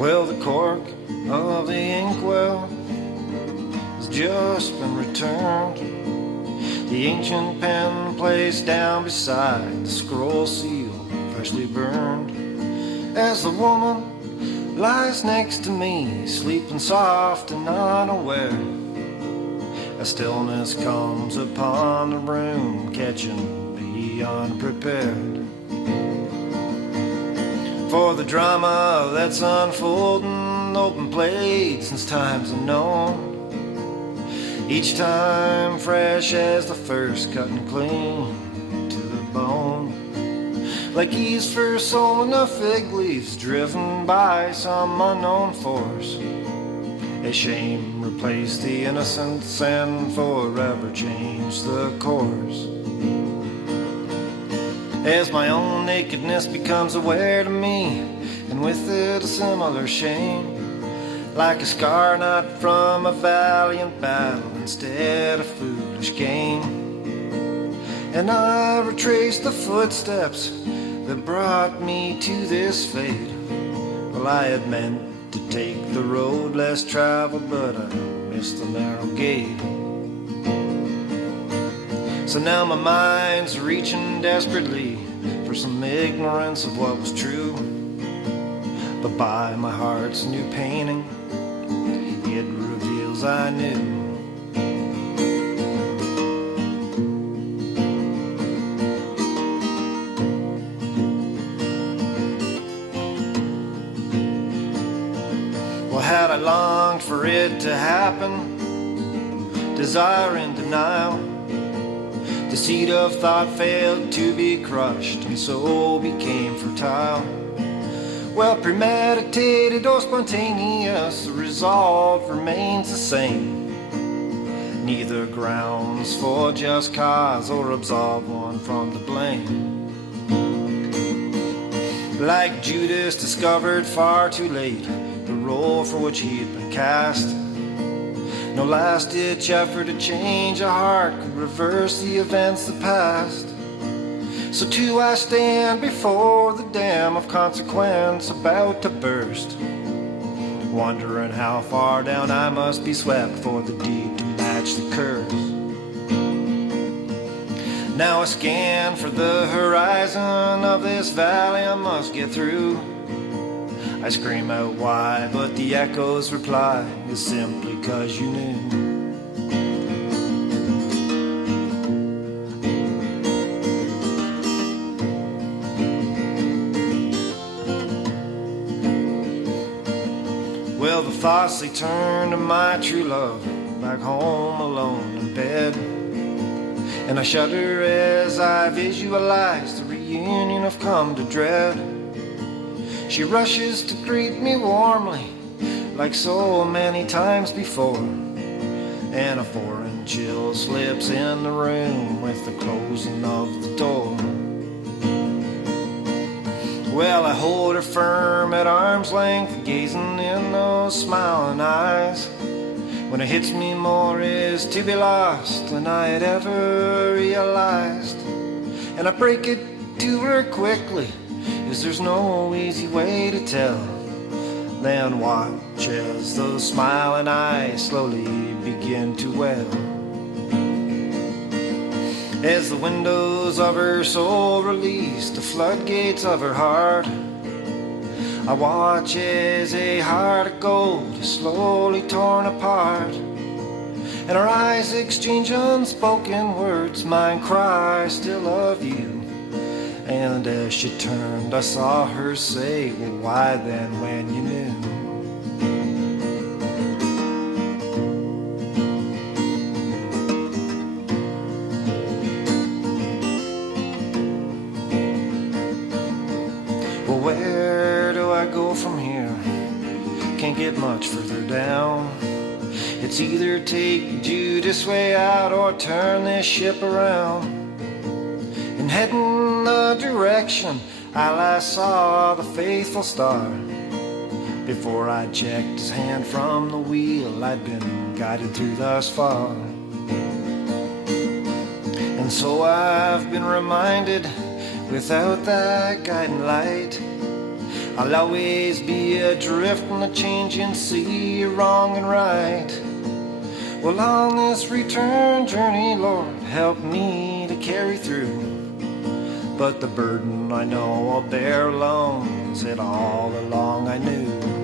Well, the cork of the inkwell has just been returned. The ancient pen placed down beside the scroll seal freshly burned. As the woman lies next to me, sleeping soft and unaware, a stillness comes upon the room, catching me unprepared for the drama that's unfolding, open played since times unknown. Each time fresh as the first, cutting clean to the bone. Like Eve's first sowing of fig leaves, driven by some unknown force. A shame replaced the innocence and forever changed the course. As my own nakedness becomes aware to me, and with it a similar shame, like a scar not from a valiant battle, instead a foolish game. And I retrace the footsteps that brought me to this fate. Well, I had meant to take the road less traveled, but I missed the narrow gate. So now my mind's reaching desperately for some ignorance of what was true, but by my heart's new painting, it reveals I knew. Well, had I longed for it to happen, desire and denial, the seed of thought failed to be crushed, and so became fertile. Well, premeditated or spontaneous, the result remains the same. Neither grounds for just cause or absolve one from the blame. Like Judas discovered far too late the role for which he'd been cast, no last-ditch effort to change a heart could reverse the events that passed. So too I stand before the dam of consequence about to burst, wondering how far down I must be swept for the deed to match the curse. Now I scan for the horizon of this valley I must get through. I scream out why, but the echo's reply is simply 'cause you knew. Well, the thoughts they turn to my true love, back home alone in bed, and I shudder as I visualize the reunion I've come to dread. She rushes to greet me warmly, like so many times before, and a foreign chill slips in the room with the closing of the door. Well, I hold her firm at arm's length, gazing in those smiling eyes, when it hits me more is to be lost than I had ever realized. And I break it to her quickly, 'cause there's no easy way to tell. Then watch as those smiling eyes slowly begin to well. As the windows of her soul release the floodgates of her heart, I watch as a heart of gold is slowly torn apart, and our eyes exchange unspoken words, mine cry, still love you. And as she turned, I saw her say, well, why then when you knew? Well, where do I go from here? Can't get much further down. It's either take Judas' way out or turn this ship around and head in the direction I last saw the faithful star. Before I checked his hand from the wheel, I'd been guided through thus far. And so I've been reminded, without that guiding light, I'll always be adrift in the changing sea, wrong and right. Well, on this return journey, Lord, help me to carry through. But the burden I know I'll bear alone is it all along I knew.